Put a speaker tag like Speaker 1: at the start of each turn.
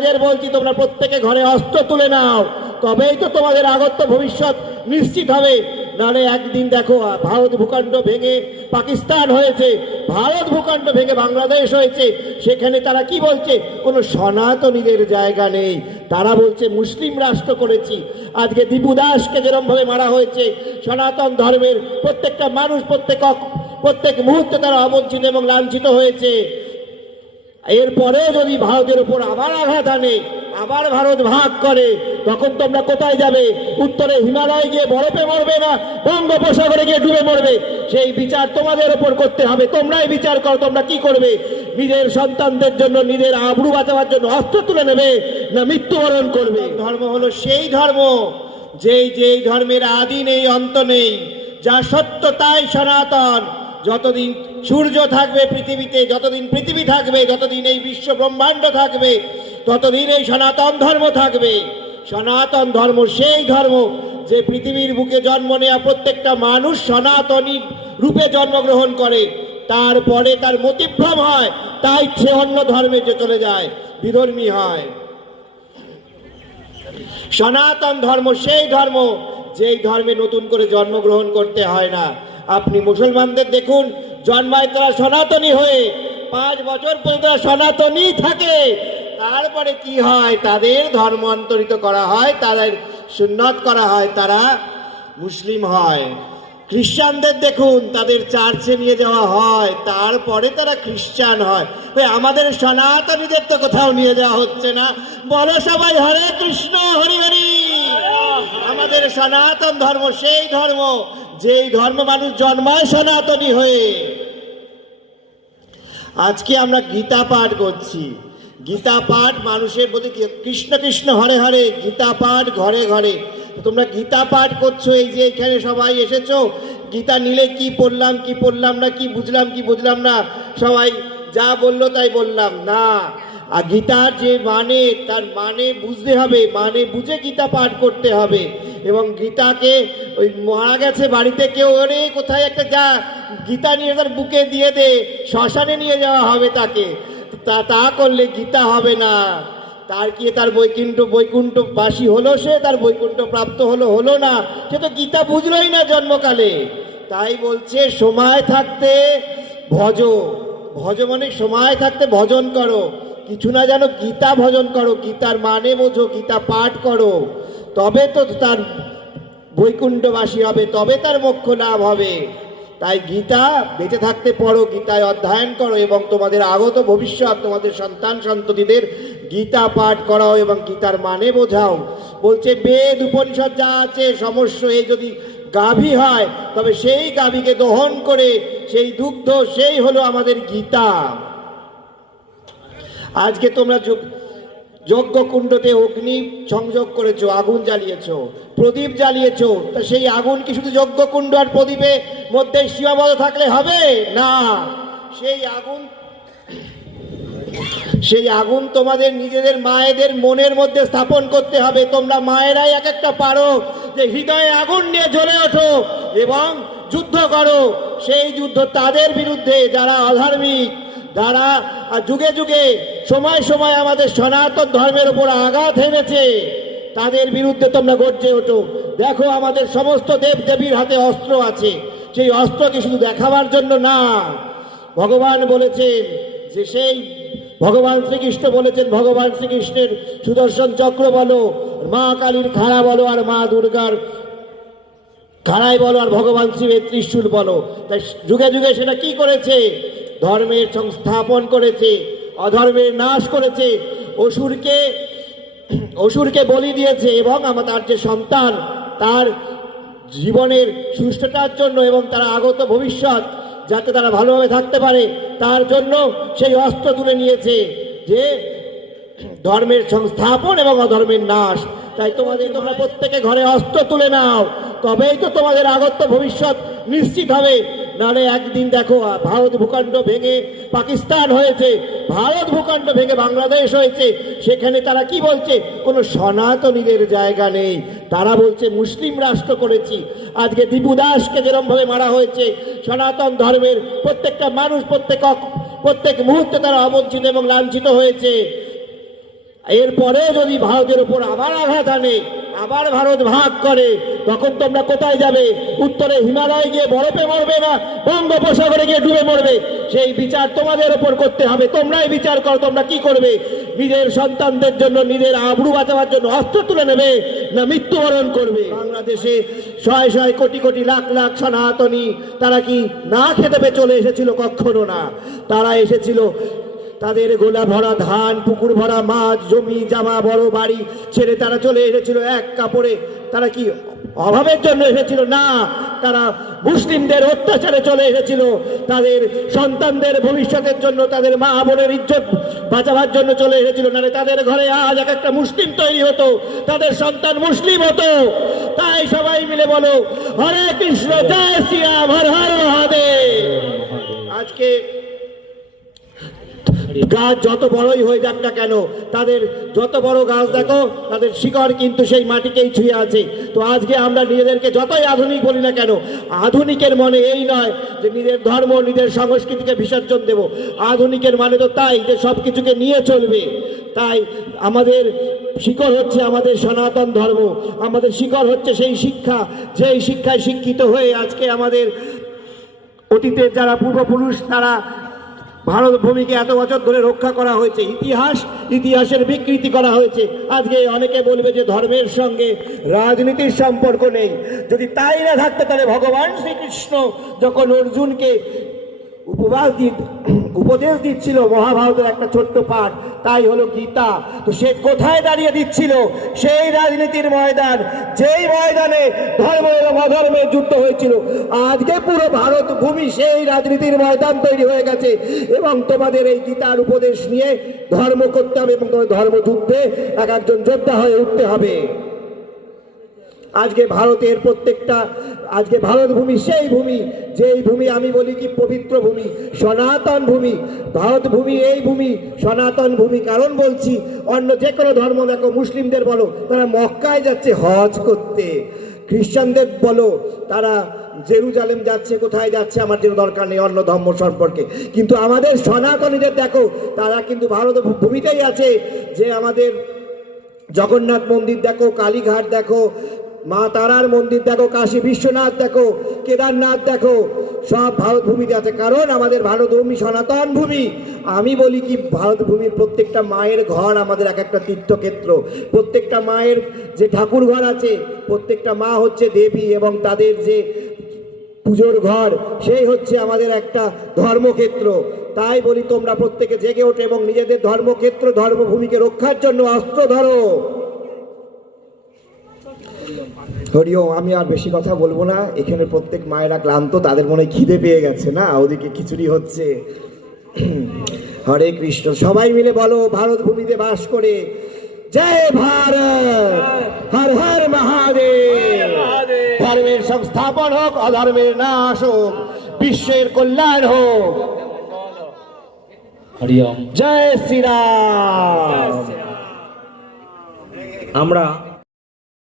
Speaker 1: তোমাদের বলছি, তোমরা প্রত্যেকে ঘরে অস্ত্র তুলে নাও। তবেই তো তোমাদের আগত্য ভবিষ্যৎ নিশ্চিত হবে। নাহলে একদিন দেখো, ভারত ভূখণ্ড ভেঙে পাকিস্তান হয়েছে, ভারত ভূখণ্ড ভেঙে বাংলাদেশ হয়েছে। সেখানে তারা কি বলছে? কোনো সনাতনীদের জায়গা নেই। তারা বলছে, মুসলিম রাষ্ট্র করেছি। আজকে দীপু দাসকে যেরমভাবে মারা হয়েছে, সনাতন ধর্মের প্রত্যেকটা মানুষ, প্রত্যেক প্রত্যেক মুহূর্তে তারা অবঞ্চিত এবং লাঞ্ছিত হয়েছে। এরপরে যদি ভারতের উপর আবার আঘাত আনে, আবার ভারত ভাগ করে, তখন তোমরা কোথায় যাবে? উত্তরে হিমালয় গিয়ে বরফে মরবে না? বঙ্গোপসাগরে গিয়ে ডুবে মরবে? সেই বিচার তোমাদের উপর করতে হবে। তোমরাই বিচার করো, তোমরা কি করবে? নিজের সন্তানদের জন্য, নিজের আবরু বাঁচাবার জন্য অস্ত্র তুলে নেবে না মৃত্যুবরণ করবে? ধর্ম হলো সেই ধর্ম, যেই যেই ধর্মের আদি নেই, অন্ত নেই, যা সত্য তাই সনাতন। যতদিন সূর্য থাকবে পৃথিবীতে, যতদিন পৃথিবী থাকবে, যতদিন এই বিশ্ব ব্রহ্মাণ্ড থাকবে, ততদিন এই সনাতন ধর্ম থাকবে। সনাতন ধর্ম সেই ধর্ম যে পৃথিবীর বুকে জন্ম নেওয়া প্রত্যেকটা মানুষ সনাতনী রূপে জন্মগ্রহণ করে। তারপরে তার মতিভ্রম হয়, তাই সে অন্য ধর্মে যে চলে যায়, বিধর্মী হয়। সনাতন ধর্ম সেই ধর্ম যেই ধর্মে নতুন করে জন্মগ্রহণ করতে হয় না। আপনি মুসলমানদের দেখুন, জন্মায় তারা সনাতনী হয়ে, পাঁচ বছর পর্যন্ত সনাতনী থাকে। তারপরে কি হয়? তাদের ধর্মান্তরিত করা হয়, তাদের সুন্নত করা হয়, তারা মুসলিম হয়। খ্রিস্টানদের দেখুন, তাদের চার্চে নিয়ে যাওয়া হয়, তারপরে তারা খ্রিস্টান হয়। আমাদের সনাতনীদের তো কোথাও নিয়ে যাওয়া হচ্ছে না। বলো সবাই, হরে কৃষ্ণ, হরি হরি। আমাদের সনাতন ধর্ম, সেই ধর্ম যেই ধর্ম মানুষ জন্মায় সনাতনী হয়ে। আজকে আমরা গীতা পাঠ করছি। গীতা পাঠ মানুষের প্রতি কৃষ্ণ কৃষ্ণ, হরে হরে, গীতা পাঠ ঘরে ঘরে। তোমরা গীতা পাঠ করছ, এই যে এখানে সবাই এসেছ, গীতা নিলে কি পড়লাম কি পড়লাম না, কি বুঝলাম কি বুঝলাম না, সবাই যা বলল তাই বললাম। না আর গীতার যে মানে তার মানে বুঝতে হবে মানে বুঝে গীতা পাঠ করতে হবে। এবং গীতাকে, ওই মারা গেছে বাড়িতে কেউ ওরে কোথায় একটা যা, গীতা নিয়ে তার বুকে দিয়ে দে, শ্মশানে নিয়ে যাওয়া হবে তাকে। তা তা করলে গীতা হবে না। তার কি তার বৈকুণ্ঠ বৈকুণ্ঠ বাসী হলো সে? তার বৈকুণ্ঠ প্রাপ্ত হলো হলো না? সে তো গীতা বুঝলোই না জন্মকালে। তাই বলছে, সময় থাকতে ভজ। ভজ মানে সময় থাকতে ভজন করো। কিছু না জানো, গীতা ভজন করো, গীতার মানে বোঝো, গীতা পাঠ করো। তবে তো তার বৈকুণ্ঠবাসী হবে, তবে তার মোক্ষ লাভ হবে। তাই গীতা বেঁচে থাকতে পড়ো, গীতায় অধ্যয়ন করো এবং তোমাদের আগত ভবিষ্যৎ, তোমাদের সন্তান, সন্ততিদের গীতা পাঠ করাও এবং গীতার মানে বোঝাও। বলছে, বেদ উপনিষদ যা আছে সমস্য এই যদি গাভী হয়, তবে সেই গাভীকে দহন করে, সেই দুগ্ধ, সেই হলো আমাদের গীতা। আজকে তোমরা যোগ- যজ্ঞ কুণ্ডতে অগ্নি সংযোগ করেছ, আগুন জ্বালিয়েছো, প্রদীপ জ্বালিয়েছো। তা সেই আগুন কি শুধু যজ্ঞ কুণ্ড আর প্রদীপের মধ্যে সীমাবদ্ধ থাকলে হবে? না। সেই আগুন সেই আগুন তোমাদের নিজেদের মায়েদের মনের মধ্যে স্থাপন করতে হবে। তোমরা মায়েরাই এক একটা পারো যে হৃদয়ে আগুন নিয়ে জ্বলে ওঠো এবং যুদ্ধ করো। সেই যুদ্ধ তাদের বিরুদ্ধে, যারা অধার্মিক যারা যুগে যুগে, সময় সময় আমাদের সনাতন ধর্মের উপর আঘাত হেনেছে তাদের বিরুদ্ধে তোমরা গর্জে ওঠো। দেখো, আমাদের সমস্ত দেব দেবীর হাতে অস্ত্র আছে। সেই অস্ত্রকে শুধু দেখাবার জন্য না। ভগবান বলেছেন যে সেই, ভগবান শ্রীকৃষ্ণ বলেছেন, ভগবান শ্রীকৃষ্ণের সুদর্শন চক্র বলো, মা কালীর খাড়া বলো, আর মা দুর্গার খাড়াই বলো, আর ভগবান শিবের ত্রিশূল বলো। তাই যুগে যুগে সেটা কি করেছে? ধর্মের সংস্থাপন করেছে, অধর্মের নাশ করেছে। অসুরকে অসুরকে বলি দিয়েছে এবং আমার তার যে সন্তান, তার জীবনের সুষ্ঠুতার জন্য এবং তার আগত ভবিষ্যৎ, যাতে তারা ভালোভাবে থাকতে পারে, তার জন্য সেই অস্ত্র তুলে নিয়েছে যে ধর্মের সংস্থাপন এবং অধর্মের নাশ। তাই তোমাদের তোমরা প্রত্যেকে ঘরে অস্ত্র তুলে নাও। তবেই তো তোমাদের আগত্য ভবিষ্যৎ নিশ্চিত হবে। নাহলে একদিন দেখো ভারত ভূখণ্ড ভেঙে পাকিস্তান হয়েছে, ভারত ভূখণ্ড ভেঙে বাংলাদেশ হয়েছে। সেখানে তারা কি বলছে? কোনো সনাতনীদের জায়গা নেই। তারা বলছে, মুসলিম রাষ্ট্র করেছি। আজকে দীপু দাসকে যেরমভাবে মারা হয়েছে, সনাতন ধর্মের প্রত্যেকটা মানুষ, প্রত্যেক প্রত্যেক মুহূর্তে তারা অবঞ্চিত এবং লাঞ্ছিত হয়েছে। এরপরে যদি ভারতের উপর আবার আঘাত আনে আবার ভারত ভাগ করে, তখন তোমরা কোথায় যাবে? উত্তরে হিমালয় গিয়ে বরফে মরবে না? বঙ্গোপসাগরে গিয়ে ডুবে মরবে? সেই বিচার তোমাদের ওপর করতে হবে। তোমরাই বিচার করো, তোমরা কি করবে? নিজের সন্তানদের জন্য, নিজের আবরু বাঁচাবার জন্য অস্ত্র তুলে নেবে না মৃত্যুবরণ করবে? বাংলাদেশে শয় শয় কোটি কোটি লাখ লাখ সনাতনী, তারা কি না খেতে পেয়ে চলে এসেছিল? কখনো না। তারা এসেছিল তাদের গোলা ভরা ধান, পুকুর ভরা মাছ, জমি, জামা, বড় বাড়ি ছেড়ে তারা চলে এসেছিল এক কাপড়ে। তারা কি অভাবের জন্য এসেছিল? না, তারা মুসলিমদের অত্যাচারে চলে এসেছিল। তাদের সন্তানদের ভবিষ্যতের জন্য, তাদের মা বোনের ইজ্জত বাঁচাবার জন্য চলে এসেছিল। নাহলে তাদের ঘরে আজ এক একটা মুসলিম তৈরি হতো, তাদের সন্তান মুসলিম হতো। তাই সবাই মিলে বলো, হরে কৃষ্ণ, জয় শ্রীরাম হর হর মহাদেব। আজকে গাছ যত বড়ই হয়ে যাক না কেন, তাদের যত বড় গাছ দেখো, তাদের শিকড় কিন্তু সেই মাটিকেই ছুঁয়ে আছে। তো আজকে আমরা নিজেদেরকে যতই আধুনিক বলি না কেন, আধুনিকের মনে এই নয় যে নিজের ধর্ম, নিজের সংস্কৃতিকে বিসর্জন দেব। আধুনিকের মানে তো তাই যে সব কিছুকে নিয়ে চলবে। তাই আমাদের শিকড় হচ্ছে আমাদের সনাতন ধর্ম, আমাদের শিকড় হচ্ছে সেই শিক্ষা, যেই শিক্ষায় শিক্ষিত হয়ে আজকে আমাদের অতীতের যারা পূর্বপুরুষ তারা ভারত ভূমিকে এত বছর ধরে রক্ষা করা হয়েছে, ইতিহাস, ইতিহাসের বিকৃতি করা হয়েছে। আজকে অনেকে বলবে যে ধর্মের সঙ্গে রাজনীতির সম্পর্ক নেই। যদি তাই না থাকতে পারে ভগবান শ্রীকৃষ্ণ যখন অর্জুনকে উপবাস দি উপদেশ দিচ্ছিল, মহাভারতের একটা ছোট্ট পাঠ তাই হলো গীতা। তো সে কোথায় দাঁড়িয়ে দিচ্ছিল? সেই রাজনীতির ময়দান, যেই ময়দানে ধর্ম এবং অধর্মের যুদ্ধ হয়েছিল। আজকে পুরো ভারত ভূমি সেই রাজনীতির ময়দান তৈরি হয়ে গেছে। এবং তোমাদের এই গীতার উপদেশ নিয়ে ধর্ম করতে হবে এবং ধর্ম ধর্মযুদ্ধে এক একজন যোদ্ধা হয়ে উঠতে হবে। আজকে ভারতের প্রত্যেকটা, আজকে ভারত ভূমি সেই ভূমি, যেই ভূমি আমি বলি কি পবিত্র ভূমি, সনাতন ভূমি। ভারত ভূমি এই ভূমি, সনাতন ভূমি কারণ বলছি, অন্য যে কোনো ধর্ম দেখো, মুসলিমদের বলো, তারা মক্কায় যাচ্ছে হজ করতে। খ্রিস্টানদের বলো, তারা জেরুজালেম যাচ্ছে, কোথায় যাচ্ছে, আমার যেন দরকার নেই অন্য ধর্ম সম্পর্কে। কিন্তু আমাদের সনাতনীদের দেখো, তারা কিন্তু ভারত ভূমিতেই আছে। যে আমাদের জগন্নাথ মন্দির দেখো, কালীঘাট দেখো মা তারার মন্দির দেখো, কাশী বিশ্বনাথ দেখো, কেদারনাথ দেখো, সব ভারত ভূমিতে আছে। কারণ আমাদের ভারত ভূমি সনাতন ভূমি। আমি বলি কি ভারত ভূমির প্রত্যেকটা মায়ের ঘর আমাদের এক একটা তীর্থক্ষেত্র। প্রত্যেকটা মায়ের যে ঠাকুর ঘর আছে, প্রত্যেকটা মা হচ্ছে দেবী এবং তাদের যে পুজোর ঘর, সেই হচ্ছে আমাদের একটা ধর্মক্ষেত্র। তাই বলি তোমরা প্রত্যেকে জেগে ওঠে এবং নিজেদের ধর্মক্ষেত্র, ধর্মভূমিকে রক্ষার জন্য অস্ত্র ধরো। হরিও আমি আর বেশি কথা বলব না। এখানে প্রত্যেক মায়েরা ক্লান্ত তাদের মনে খিদে পেয়ে গেছে না? ওদিকে খিচুড়ি হচ্ছে। হরে কৃষ্ণ সবাই মিলে বলো ভারত ভূমিতে বাস করে। জয় ভারত! হর হর মহাদেব! ধর্মের সংস্থাপন হোক অধর্মের নাশ হোক বিশ্বের কল্যাণ হোক।
Speaker 2: হরিওম
Speaker 1: জয় শ্রীরাম!
Speaker 2: আমরা